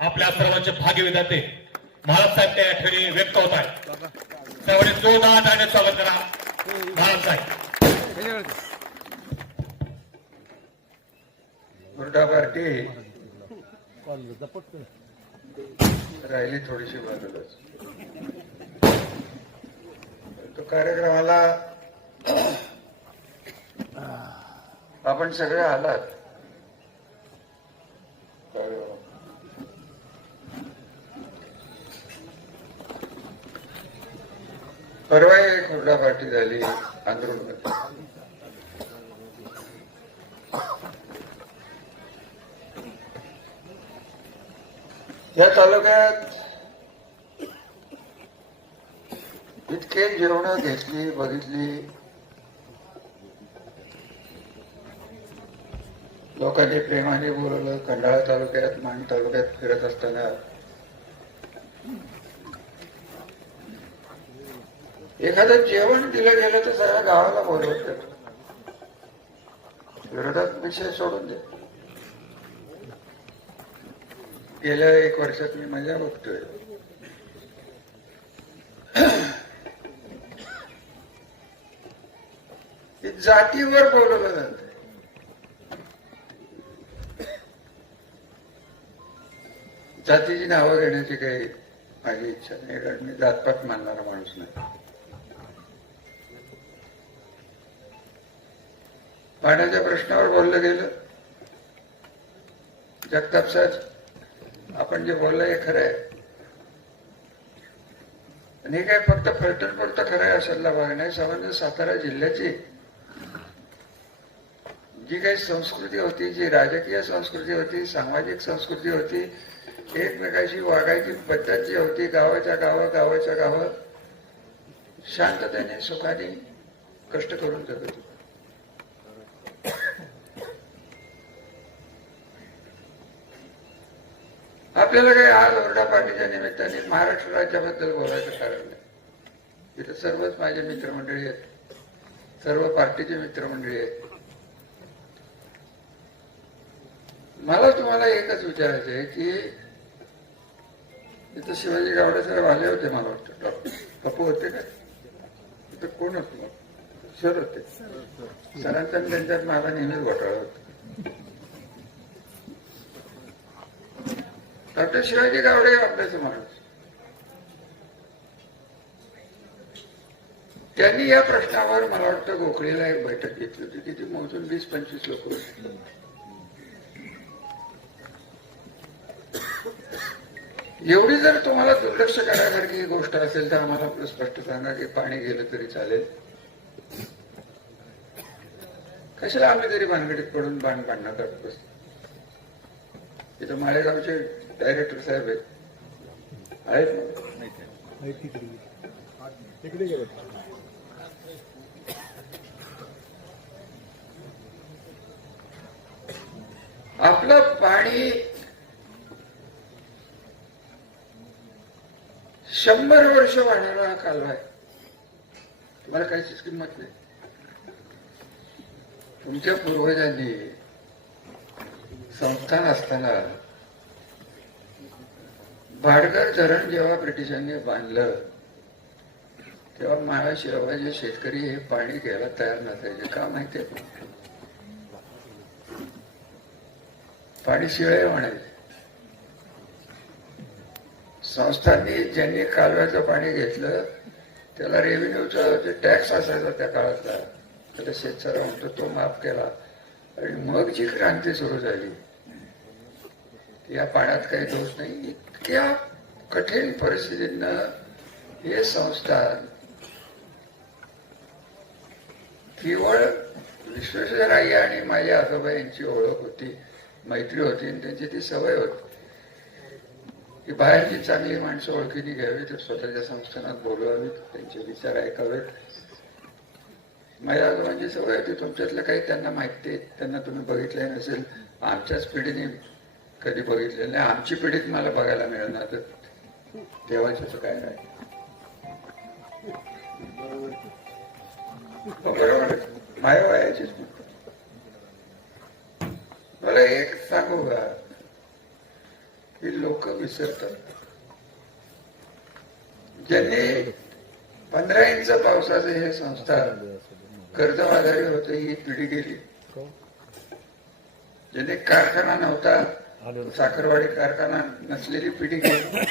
आपल्या सर्वांचे भाग्य विधाते महाराज साहेब त्या ठिकाणी व्यक्त होत आहेत. त्यामुळे जोरदार टाळ्याने स्वागत करा महाराज साहेब. हुरडा पार्टी राहिली थोडीशी बाजूलाच. तो कार्यक्रमाला आपण सगळे आलात. परवा एक हुरडा पार्टी झाली आंध्रमध्ये. या तालुक्यात इतके जेवण घेतली बघितली. लोकांनी प्रेमाने बोलवलं. खंडाळा तालुक्यात मान तालुक्यात फिरत असताना एखादं जेवण दिलं गेलं तर सगळ्या गावाला बोलवतात. विरोधात विषय सोडून दे. गेल्या 1 वर्षात मी मजा बघतोय. जातीवर बोलवलं जात. जातीची नावं घेण्याची काही माझी इच्छा नाही, कारण मी जातपात मानणारा माणूस नाही. पाण्याच्या प्रश्नावर बोललं गेलं. जगताप साहेब, आपण जे बोललं हे खरं आहे. आणि हे काय फक्त फलटण पुरतं खरं आहे अशाला भाग नाही. सामान्य सातारा जिल्ह्याची जी काही संस्कृती होती, जी राजकीय संस्कृती होती, सामाजिक संस्कृती होती, एकमेकाशी वागायची पद्धत जी होती, गावाच्या गावं शांततेने सुखाने कष्ट करून जगत होती. आपल्याला काही आज हुरडा पार्टीच्या निमित्ताने महाराष्ट्र राज्याबद्दल बोलायचं कारण नाही. इथं सर्वच माझे मित्रमंडळी आहेत, सर्व पार्टीचे मित्रमंडळी आहेत. मला तुम्हाला एकच विचारायचं आहे की इथं शिवाजी गावडे साहेब आले होते. मला वाटतं डॉक्टर पप्पू होते काय? इथं कोण होतं? सर होते. सरांचा त्यांच्यात माझा नेहमीच घोटाळा होता. डॉक्टर शिवाजी गावडे आपल्याचा माणूस. त्यांनी या प्रश्नावर मला वाटतं गोखळीला एक बैठक घेतली होती. किती मोजून 20-25 लोक होते. एवढी जर तुम्हाला दुर्लक्ष करायसारखी गोष्ट असेल तर आम्हाला आपलं स्पष्ट सांगा की पाणी गेलं तरी चालेल. कशाला आम्ही तरी भानगडीत पडून बाण पाडण्यात बसतो. इथं माळेगावचे डायरेक्टर साहेब आहेत आपलं पाणी 100 वर्ष वाढणारा हा कालवा आहे. तुम्हाला काहीच किंमत नाही. तुमच्या पूर्वजांनी संस्थान असताना भाडगर धरण जेव्हा ब्रिटिशांनी बांधलं तेव्हा महाराष्ट्राचे शेतकरी हे पाणी घ्यायला तयार नसायचे. का माहितीये? पाणी शिळे म्हणायचे. संस्थांनी ज्यांनी कालव्याचं पाणी घेतलं त्याला रेव्हेन्यूचा जे टॅक्स असायचा त्या काळातला, त्याला शेतकरी म्हणतो तो माफ केला. आणि मग जी क्रांती सुरू झाली, या पाण्यात काही दोष नाही. इतक्या कठीण परिस्थितीनं हे संस्थान केवळ विश्वेश्वरय्या आणि माझ्या आजोबा यांची ओळख होती, मैत्री होती, आणि त्यांची ती सवय होती की बाहेरची चांगली माणसं ओळखीने घ्यावी, तर स्वतःच्या संस्थानात बोलवावीत, त्यांचे विचार ऐकावेत. माझ्या आजोबांची सवय होती. तुमच्यातलं काही त्यांना माहिती आहे, त्यांना तुम्ही बघितलं नसेल. आमच्याच पिढीने कधी बघितलेलं नाही. आमची पिढीत मला बघायला मिळणार तर देवाचं काय नाही. बरोबर माझ्या वयाचीच. मला एक सांगू का, ही लोक विसरतात. ज्यांनी 15 इंच पावसाचे हे संस्थान कर्जबाजारी होते ही पिढी गेली. ज्यांनी कारखाना नव्हता, साखरवाडी कारखाना नसलेली पिढी गेली.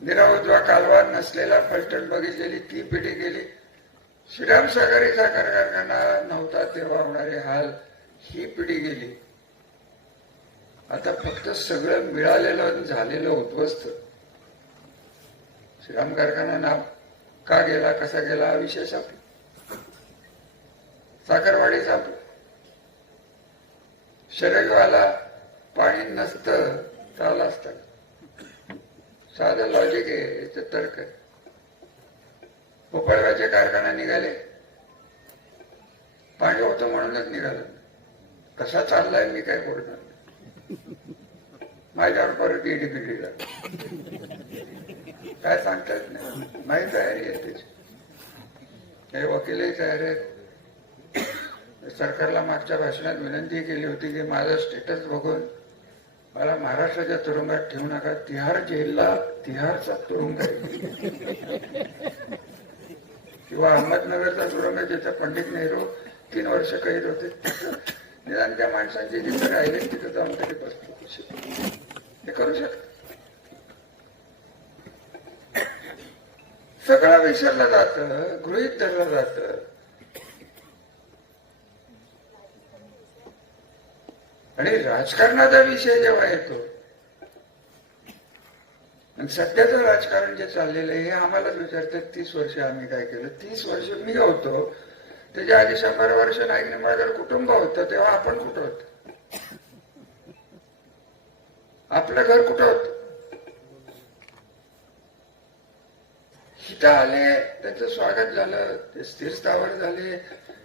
निराउजवा कालवा नसलेला फलटण बघितलेली ती पिढी गेली. श्रीराम सागरी साखर कारखाना नव्हता तेव्हा होणारे हाल ही पिढी गेली. आता फक्त सगळं मिळालेलं झालेलं उद्ध्वस्त. श्रीराम कारखाना नाव का गेला, कसा गेला हा विषय संपला. साखरवाडी संपला. शरगवाला पाणी नसतं चाललं असतं. साधं लॉजिक आहे, याचं तर्क आहे. भोपाळगावचे कारखाना निघाले, पाणी होतं म्हणूनच निघालं. कसा चाललाय मी काय बोलणार नाही. माझ्यावर परत ईडीपीडीला काय सांगता येत नाही. माझी तयारी आहे त्याची. हे वकीलही तयार आहेत. सरकारला मागच्या भाषणात विनंती केली होती की माझं स्टेटस बघून मला महाराष्ट्राच्या तुरुंगात ठेवू नका. तिहार जेलला तिहारचा तुरुंग आहे किंवा अहमदनगरचा तुरुंग जिथे पंडित नेहरू 3 वर्ष कैद होते, निदान त्या माणसांची जिथे राहिले तिथे जाऊन तरी बसतो. हे करू शकत. सगळं विसरलं जातं, गृहीत धरलं जातं. आणि राजकारणाचा विषय जेव्हा येतो, आणि सध्याचं राजकारण जे चाललेलं आहे हे आम्हालाच विचारतात 30 वर्ष आम्ही काय केलं. 30 वर्ष मी होतो, त्याच्या आधी 100 वर्ष नाईक निंबाळकर कुटुंब होतं, तेव्हा आपण कुठं होतो? आपलं घर कुठं होतं? इथं आले, त्यांचं स्वागत झालं, ते स्थिर स्थावर झाले,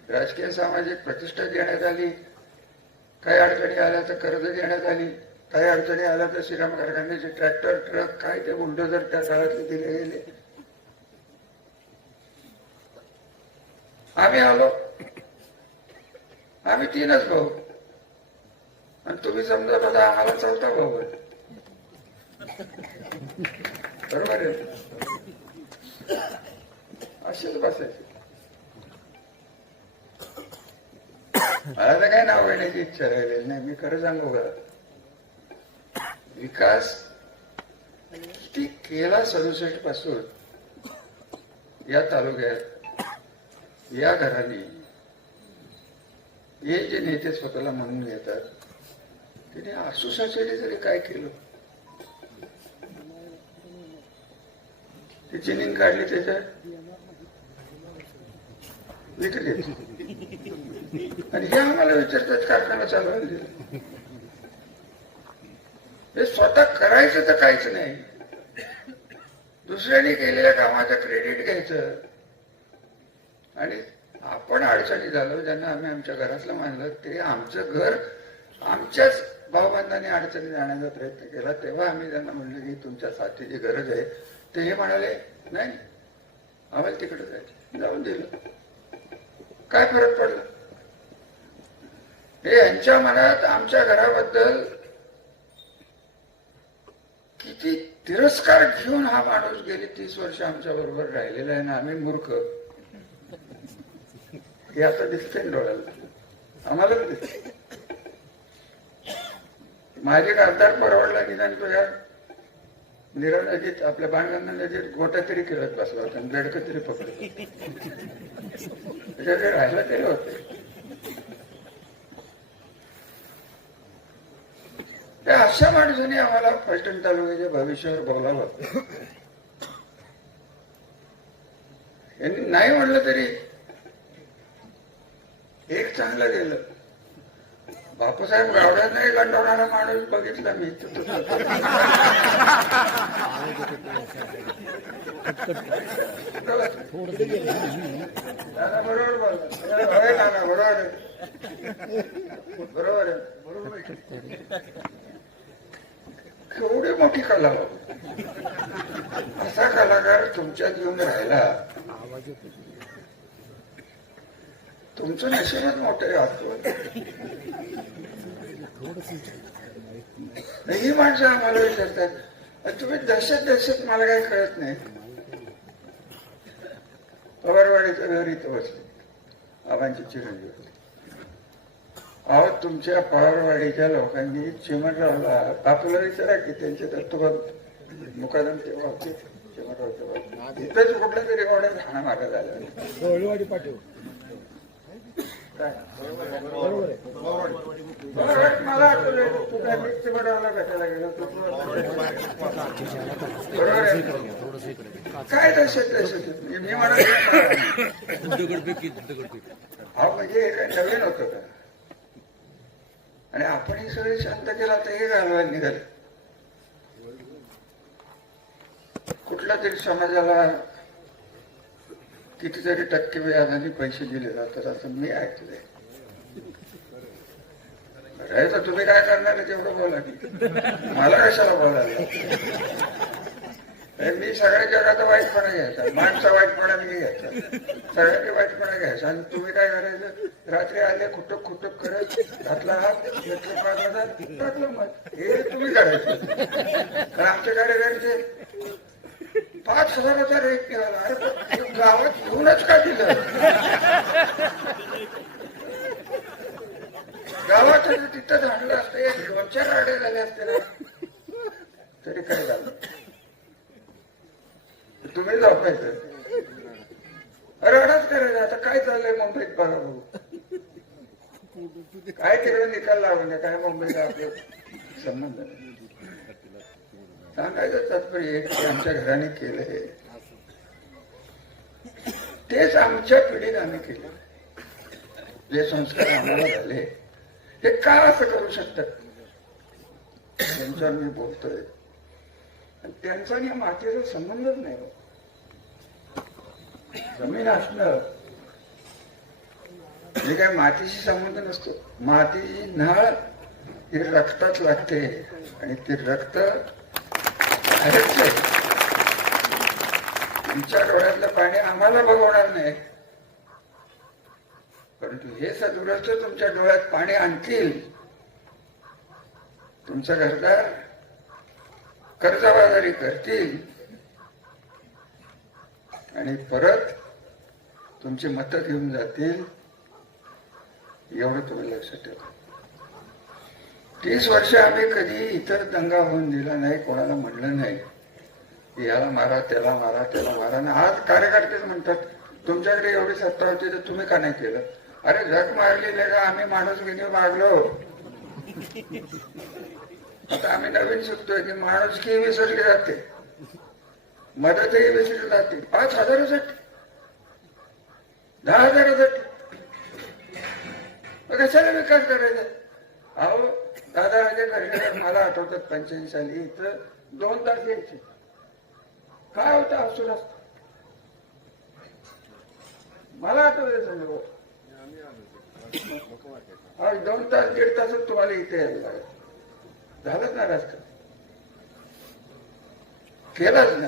राजकीय सामाजिक प्रतिष्ठा देण्यात आली. काही अडचणी आल्या तर कर्ज देण्यात आली, काही अडचणी आल्या तर श्रीराम कारखान्याचे ट्रॅक्टर, ट्रक, काय ते बुलडोझर त्या काळातले दिले गेले. आम्ही आलो, आम्ही 3च भाऊ आणि तुम्ही समजा बघा आम्हाला 4था भाऊ आहे. बरोबर आहे. असेच बसायचे. मला तर काय नाव घेण्याची इच्छा राहिलेली नाही. मी खरं सांगू का, विकास किती केला 67 पासून या तालुक्यात, या घराने, हे जे नेते स्वतःला म्हणून घेतात, त्याने आसूसाठी तरी काय केलं. ती जिनिंग काढली त्याच्यात विकली आणि हे आम्हाला विचारतात कारखाना चालवायला दिला. हे स्वतः करायचं तर काहीच नाही, दुसऱ्यांनी केलेल्या कामाचं क्रेडिट घ्यायचं. आणि आपण अडचणी झालो, ज्यांना आम्ही आमच्या घरातलं मानलं, ते आमचं घर आमच्याच भावबंधाने अडचणी जाण्याचा प्रयत्न केला. तेव्हा आम्ही त्यांना म्हणलं की तुमच्या साथीची गरज आहे. ते हे म्हणाले नाही आम्हाला तिकडे जायचं, जाऊन दिलं. काय फरक पडला? हे यांच्या मनात आमच्या घराबद्दल किती तिरस्कार घेऊन हा माणूस गेली 30 वर्ष आमच्या बरोबर राहिलेला आहे ना, आम्ही मूर्ख. हे आता दिसते डोळ्याला, आम्हाला दिसते. माझे खासदार परवडला निदान तो या निरानजीत आपल्या बाणगंगा नजीक गोटा तरी खेळत बसला होता, बेडकं तरी पकडत त्याच्याकडे राहायला तरी होते. त्या अशा माणसाने आम्हाला फलटण तालुक्याच्या भविष्यावर बोलावं. यांनी नाही म्हणलं तरी एक चांगलं गेलं. बापूसाहेब गावड्यात नाही गंडवणारा माणूस बघितला मी. दादा बरोबर बोलला. नाना बरोबर बरोबर बरोबर. केवढी मोठी कला, असा कलाकार तुमच्यात येऊन राहिला, तुमचं नशीबच मोठं आहे. ही माणसं आम्हाला विचारतात तुम्ही दहशत मला काही कळत नाही. पवारवाडीच्या घर इथं बसले आबांची चिरंजीव होते. अहो तुमच्या पवारवाडीच्या लोकांनी चिमणरावला आपल्याला विचारा की त्यांचे तत्व मुकादम तेव्हा होते. चिमणराव तेव्हा इथंच कुठल्या तरी एवढ्या घाणा मारा झाला. पाठव मला आठवलं तू काय चिमणरावला भेटायला गेलो बरोबर आहे. काय दहशत मी म्हणाले हा म्हणजे हे काय नवीन होतं का आणि आपण हे सगळे शांत केला तर हे घालवायला निघाले. कुठल्या तरी समाजाला कितीतरी टक्के व्याजाने पैसे दिले जातात असं मी ऐकलंय. तर तुम्ही काय करणार आहे तेवढं बोला की मला कशाला बोलायला. मी सगळ्या जगाचा वाईटपणा घ्यायचा माणसा वाईटपणा मी घ्यायचा सगळ्यांनी वाईटपणा घ्यायचा आणि तुम्ही काय करायचं रात्री आले खुटक खुटक करत घातला हात घेतलं 5,000 टाकलं मत हे तुम्ही करायचं. कारण आमच्याकडे गाडीचे 5,000चा रेट निघाला. अरे गावात घेऊनच का दिलं गावात तिथं झाडलं असतं 2-4 गाड्या झाल्या असते ना तरी काय झालं. तुम्ही झोपायचं रडाच करायचं. आता काय चाललंय मुंबईत बघा भाऊ काय तिकडे निकाल लागून काय मुंबईत आपले संबंध सांगायचं तात्पर्य की आमच्या घराने केलं हे तेच आमच्या पिढीत आम्ही केलं. जे संस्कार आम्हाला झाले ते का असं करू शकतात त्यांच्यावर मी बोलतोय. त्यांचा आणि मातीचा संबंधच नाही. जमीन असणं हे काय मातीशी संबंध नसतो. मातीची नाळ ही रक्तात लागते आणि ते रक्त तुमच्या डोळ्यातलं पाणी आम्हाला बघवणार नाही परंतु हे सदुरस्त तुमच्या डोळ्यात पाणी आणतील. तुमचा घरदार कर्जबाजारी करतील आणि परत तुमची मतं घेऊन जातील. एवढं तुम्ही लक्षात ठेवा. 30 वर्ष आम्ही कधी इतर दंगा होऊन दिला नाही. कोणाला म्हणलं नाही याला मारा त्याला मारा त्याला मारा. ना आज कार्यकर्तेच म्हणतात तुमच्याकडे एवढी सत्ता होती तर तुम्ही का नाही केलं. अरे झक मारली का आम्ही माणूस घेणे वागलो. आता आम्ही नवीन शिकतोय की माणुसकी विसरली जाते मदतही विसरली जाते. 5,000साठी 10,000साठी कशाला विकास करायचा. अहो दादाराजे खर्डेकर मला आठवतात 85 साली इथं 2 तास यायचे. काय होतं असून असत मला आठवत समजा 2 तास 1.5 तासात तुम्हाला इथे यायला लागेल. झालंच ना रस्ता केलाच ना.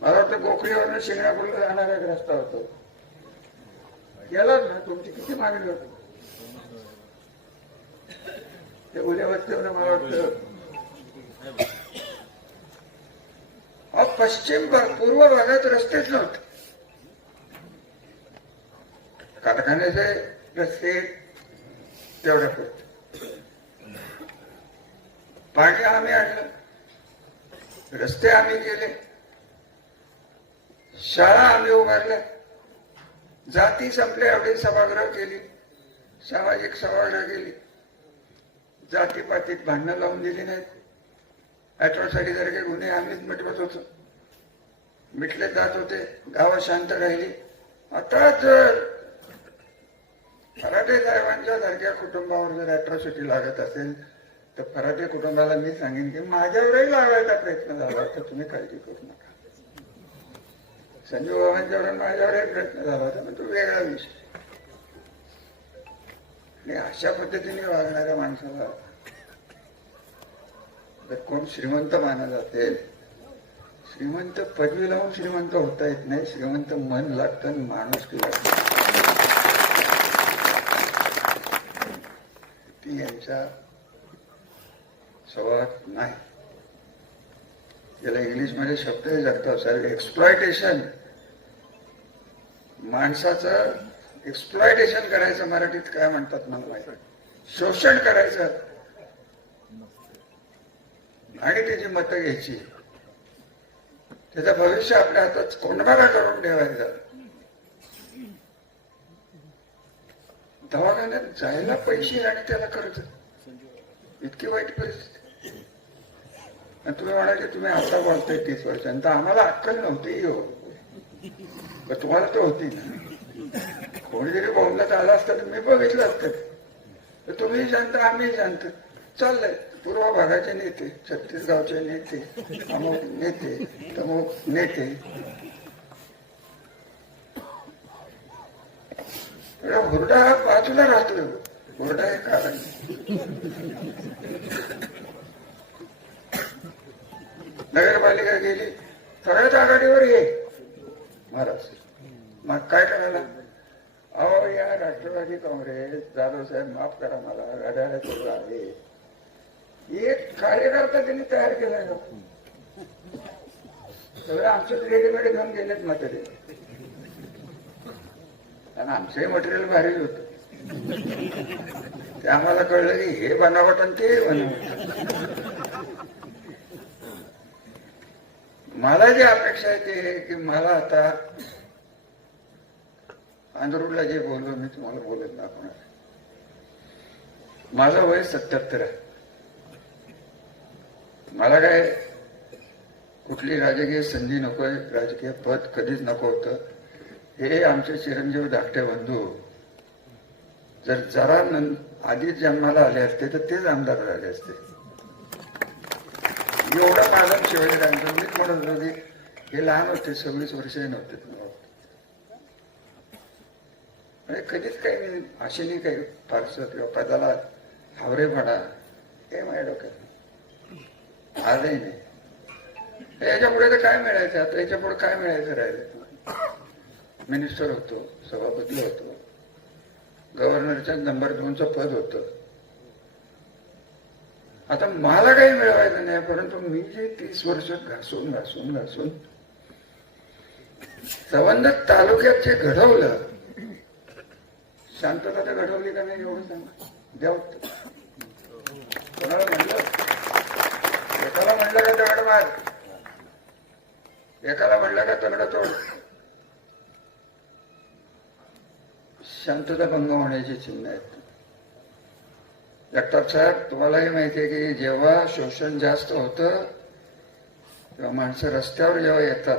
मला वाटतं गोखळीवरनं शिंगणापूरला जाणारा एक रस्ता होतो केलाच ना. तुमची किती मागणी होती ते उद्या वस्तीवर मला वाटतं पश्चिम पूर्व भागात रस्तेच नव्हते. कारखान्याचे रस्ते तेवढ्या पुरते. पाणी आम्ही आणलं रस्ते आम्ही केले शाळा आम्ही उभारल्या जाती संपल्या एवढी सभागृह केली सामाजिक सभागृह केली. जातीपातीत भांडणं लावून दिली नाहीत. अॅट्रॉसिटी सारखे गुन्हे आम्हीच मिटवत होतो. मिटले जात होते. गावात शांत राहिली. आता जर फराटे साहेबांच्या सारख्या कुटुंबावर जर अॅट्रॉसिटी लागत असेल तर फराटे कुटुंबाला मी सांगेन की माझ्यावरही लावायचा प्रयत्न झाला तर तुम्ही काळजी करू नका. संजीव बाबांच्यावर माझ्यावरही प्रयत्न झाला होता पण तो वेगळा विषय. आणि अशा पद्धतीने वागणाऱ्या माणसाला जर कोण श्रीमंत मानला जाते. श्रीमंत पदवी लावून श्रीमंत होता येत नाही. श्रीमंत मन लागतं आणि माणुसकी लागतं. ती यांच्या स्वभावात नाही. याला इंग्लिशमध्ये शब्द जगताप साहेब एक्सप्लॉयटेशन, माणसाचं एक्सप्लॉयटेशन करायचं, मराठीत काय म्हणतात मला माहिती, शोषण करायचं आणि त्याची मतं घ्यायची, त्याचं भविष्य आपल्या हातात कोंडमारा करून ठेवायचा. दवाखान्यात जायला पैसे आणि त्याला कर्ज, इतकी वाईट परिस्थिती. आणि तुम्ही म्हणाले तुम्ही आता बोलताय 30 वर्षांत, आम्हाला अक्कल नव्हती हो, तुम्हाला तर होती ना. कोणीतरी बोलण्यात आला असता तर मी बघितलं असतं. तुम्ही जाणता आम्ही जाणतो, चाललंय. पूर्व भागाचे नेते, छत्तीसगावचे नेते, अमुक नेते, तमुक नेते, हुरडा बाजूला राहतोय. हुरडा हे कारण नगरपालिका गेली, सगळ्याच आघाडीवर ये महाराज. मग काय करायला? अहो या राष्ट्रवादी काँग्रेस, जाधव साहेब माफ करा मला, घड्याळाचं आहे, एक कार्यकर्ता त्यांनी तयार केलाय. सगळं आमचं रेडीमेड घेऊन गेलेत म्हातारे, आणि आमचंही मटेरियल भारी होत. ते आम्हाला कळलं की हे बनावट आणि ते बनावट. मला जी अपेक्षा आहे ते की मला आता आंध्रूला जे बोललो मी तुम्हाला बोलत दाखवणार. माझं वय 77 आहे. मला काय कुठली राजकीय संधी नकोय, राजकीय पद कधीच नको होतं. हे आमचे चिरंजीव धाकटे बंधू जर जरा आधीच जन्माला आले असते तर तेच आमदार झाले असते. एवढं माझं शिवाजीराजांचं मीच म्हणत होतो की हे लहान होते, 26 वर्षही नव्हते. कधीच काही मी अशी नाही काही फारसं किंवा पदाला हावरेपणा हे माझ्या डोक्यात आजही नाही. याच्यापुढे तर काय मिळायचं, आता याच्यापुढे काय मिळायचं राहिलं. मिनिस्टर होतो, सभापती होतो, गव्हर्नरच्या नंबर 2चं पद होतं. आता मला काही मिळवायचं नाही, परंतु मी जे 30 वर्ष घासून घासून घासून संबंध तालुक्यात जे घडवलं, शांतता तर घडवली का नाही एवढं सांगा. द्या उत्तर. कोणाला म्हणलं, एकाला म्हणलं का दगड मार, एकाला म्हणलं का तंगड तोड. शांतता भंग होण्याची चिन्ह आहेत. जगताप साहेब तुम्हालाही माहिती आहे की जेव्हा शोषण जास्त होतं तेव्हा माणसं रस्त्यावर जेव्हा येतात,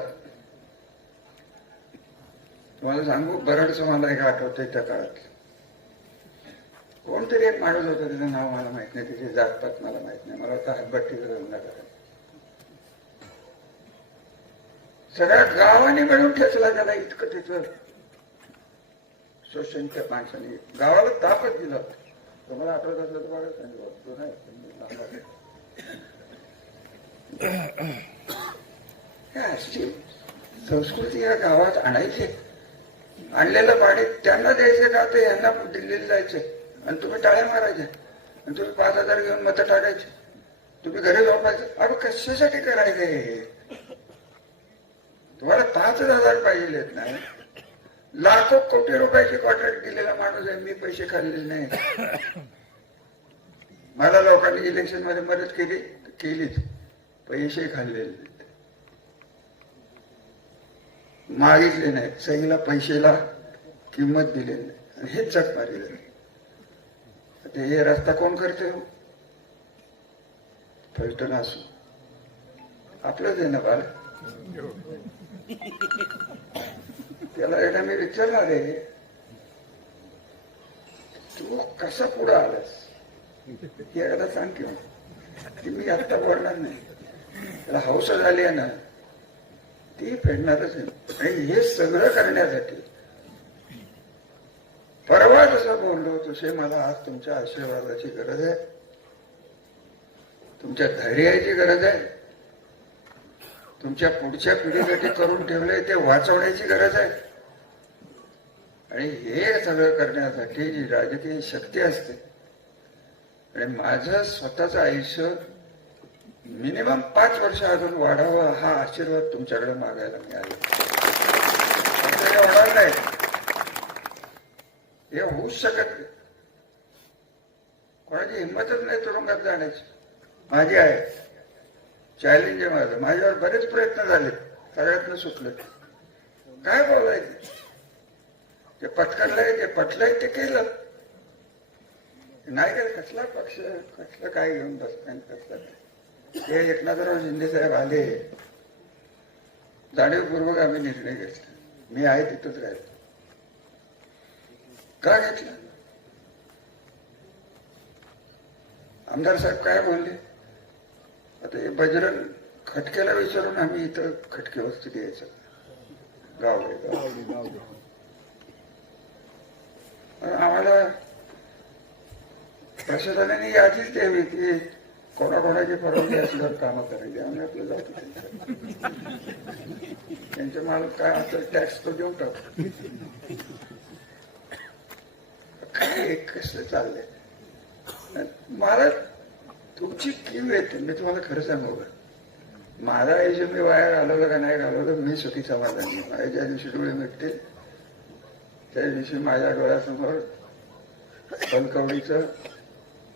तुम्हाला सांगू बरडचं मला एक आठवतंय त्या काळात. कोणतरी एक माणूस होता, त्याचं नाव मला माहित नाही, त्याची जातपात मला माहित नाही, मला आता हातभट्टीचा धंदा करा. सगळ्या गावाने मिळून ठेचला त्याला, इतकं त्याचं शोषण त्या माणसाने गावाला तापच दिला होता. तुम्हाला आठवत असलं तर बघा अशी संस्कृती या गावात आणायची. आणलेलं पाणी त्यांना द्यायचे का ते यांना दिल्लीला जायचे आणि तुम्ही टाळ्या मारायचे आणि तुम्ही 5,000 घेऊन मतं टाकायचे, तुम्ही घरी झोपायचे. अरे कशासाठी करायचे? तुम्हाला 5,000 पाहिजे नाही, लाखो कोटी रुपयाची कॉन्ट्रॅक्ट दिलेला माणूस आहे. मी पैसे खाल्लेले नाही. मला लोकांनी इलेक्शन मध्ये मदत केलीच, पैसे खाल्लेले मागितले नाही, सहीला पैशाला किंमत दिलेली नाही आणि हेच जग मारले. हे रस्ता कोण करते? फलटण असू आपलंच आहे ना बाल. त्याला एकदा मी विचारणार आहे, तू कसा पुढे आलास हे एकदा सांग की मी आता बोलणार नाही. त्याला हौस झाली आहे ना, ती फेडणारच आहे. आणि हे सगळं करण्यासाठी परवा जसं बोललो तसे मला आज तुमच्या आशीर्वादाची गरज आहे, तुमच्या धैर्याची गरज आहे, तुमच्या पुढच्या पिढीसाठी करून ठेवलंय ते वाचवण्याची गरज आहे. आणि हे सगळं करण्यासाठी जी राजकीय शक्ती असते, आणि माझं स्वतःचं आयुष्य मिनिमम 5 वर्ष अजून वाढावं हा आशीर्वाद तुमच्याकडे मागायला मी आलो. हे होणार नाही, हे होऊच शकत नाही. कोणाची हिंमतच नाही तुरुंगात जाण्याची. माझी आहे, चॅलेंज आहे माझं. माझ्यावर बरेच प्रयत्न झाले, सगळ्यातनं सुटलं. काय बोलायचं, जे पटकनलंय ते पटलंय ते केलं नाही. काय कसला पक्ष, कसलं काय घेऊन बसताय, कसलं हे एकनाथराव शिंदे साहेब आले, जाणीवपूर्वक आम्ही निर्णय घेतला. मी आहे तिथंच राहिलो. का घेतला? आमदार साहेब काय बोलले, आता हे बजरंग खटक्याला विचारून आम्ही इथं खटके वस्तू द्यायचं. गाव आम्हाला प्रशासनाने यादीच द्यावी की कोणाकोणाची परवानगी असल्यावर कामं करायची. आम्ही आपलं जातो त्यांच्या मालक काय असेल टॅक्स तो देऊन टाकतो. काय कसं चाललंय. मला तुमची कीव येते. मी तुम्हाला खरं सांगू का, माझा आयुष्य मी वाया घालवलं का नाही घालवलं मी सुखी समाधानी. माझ्या ज्या दिवशी डोळे मिटते त्या दिवशी माझ्या डोळ्यासमोर कणकवलीचं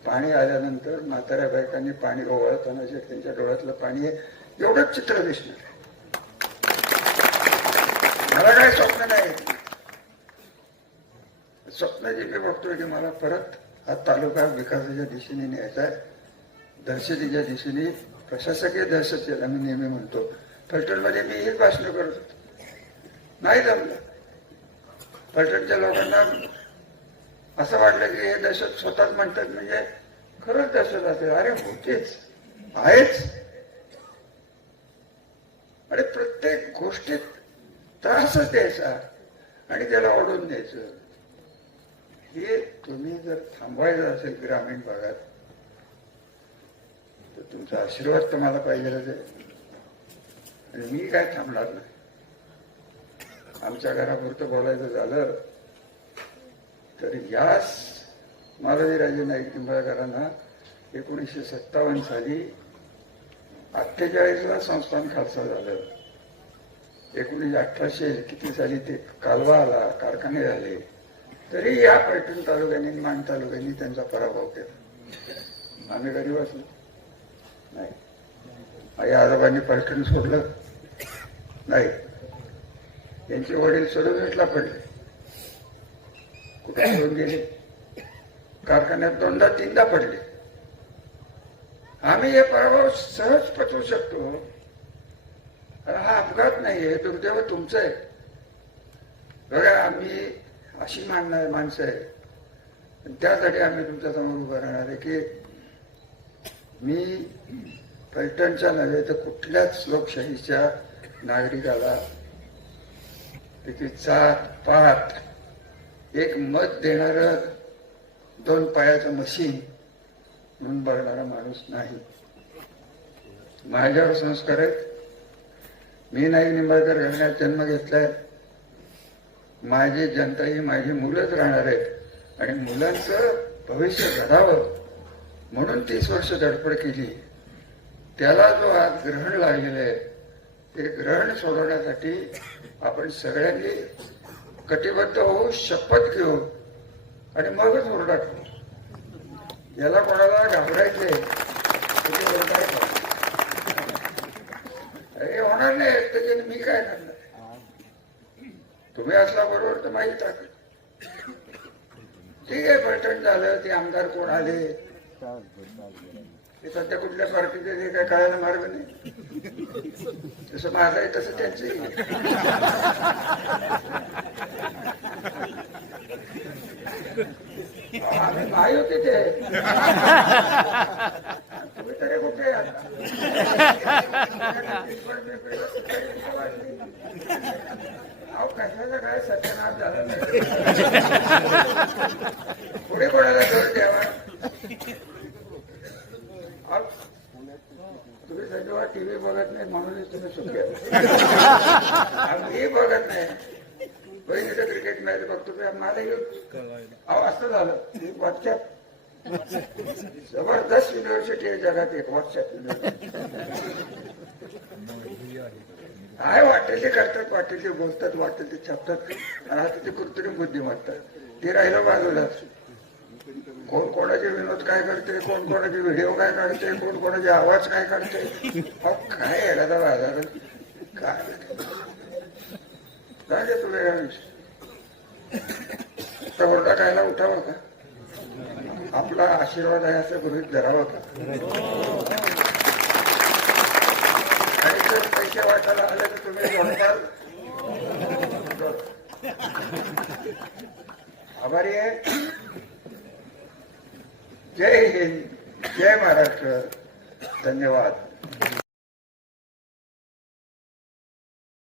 पाणी आल्यानंतर म्हाताऱ्या बायकांनी पाणी ओवाळताना जे त्यांच्या डोळ्यातलं पाणी आहे एवढंच चित्र दिसणार. मला काय स्वप्न नाही. स्वप्न जे मी बघतोय की मला परत हा तालुका विकासाच्या दिशेने न्यायचा आहे, दहशतीच्या दिशेने. प्रशासकीय दहशत याला मी नेहमी म्हणतो. फलटणमध्ये मी हीच भाषण करत होतो, नाही जमलं. फलटणच्या लोकांना असं वाटलं की हे दहशत स्वतःच म्हणतात म्हणजे खरंच दहशत असेल. अरे होतेच, आहेच. अरे प्रत्येक गोष्टीत त्रासच द्यायचा आणि त्याला ओढून द्यायचं. हे तुम्ही जर थांबवायचं असेल ग्रामीण भागात तर तुमचा आशीर्वाद तर मला पाहिजेलच आहे. आणि मी काय थांबणार नाही. आमच्या घरापुरतं बोलायचं झालं तर याच माधवीराजे नाईक निंबाळकरांना 1957 साली 48ला संस्थान खालसा झालं. 1800 किती साली ते कालवा आला, कारखाने झाले. तरी या पैठण तालुक्याने, मान तालुक्याने त्यांचा पराभव केला. आम्ही घरी बसलो नाही. माझ्या आजोबांनी पैठण सोडलं नाही. त्यांचे वडील सडोनेटला पडले, कुठे पडून गेले, कारखान्यात 2दा 3दा पडले. आम्ही हे पराभव सहज पचवू शकतो. हा अपघात नाहीये, दुर्दैव तुमचं आहे. बघा आम्ही अशी माणसं आहे, त्यासाठी आम्ही तुमच्या समोर उभं राहणार आहे की मी पैठणच्या नव्हे तर कुठल्याच लोकशाहीच्या नागरिकाला त्याची जात पात एक मत देणार 2 पायाचं मशीन म्हणून बघणारा माणूस नाही. माझ्यावर संस्कार आहेत. मी नाईक निंबाळकर घराण्यात जन्म घेतलाय. माझी जनता ही माझी मुलंच राहणार आहेत आणि मुलांचं भविष्य घडावं म्हणून 30 वर्ष धडपड केली. त्याला जो आज ग्रहण लागलेलं आहे ते ग्रहण सोडवण्यासाठी आपण सगळ्यांनी कटिबद्ध होऊ, शपथ घेऊ आणि मगच ओरडा करू. याला कोणाला घाबरायचे हे होणार नाही. त्याच्याने मी काय करणार. तुम्ही असला बरोबर तर माहीत आहे. ठीक आहे, पैठण झालं, ते आमदार कोण आले ते सध्या कुठल्या पार्टीचे ते काय कळायला मार्ग नाही. जसं माझं आहे तसं त्यांचंही. आम्ही भाई होते ते. तुम्ही तरी कुठे आता कशाचा काय सत्यानाश झाला नाही. पुढे कोणाला जोर द्यावा. तुम्ही सध्या टीव्ही बघत नाही म्हणूनच तुम्ही सुखी मी बघत नाही. बहिणीचं क्रिकेट मॅच बघतो मला असं झालं. WhatsApp जबरदस्त युनिव्हर्सिटी आहे जगात एक व्हॉट्सअप युनिव्हर्सिटी. काय वाटेल ते करतात, वाटेल ते बोलतात, वाटेल ते छापतात आणि आता ते कृत्रिम बुद्धिमत्ता ते राहिलं बाजूला. कोण कोणाचे विनोद काय करते, कोण कोणाचे व्हिडिओ काय काढते, कोण कोणाचे आवाज काय काढते. काय एखादा बाजार काय काय तुला या विषय ओरडा खायला उठावा का, आपला आशीर्वाद आहे असं गृहीत धरावं का. आणि जर पैसे वाटायला आले तर तुम्ही जोडताल. आभारी आहे. जय हिंद, जय महाराष्ट्र, धन्यवाद.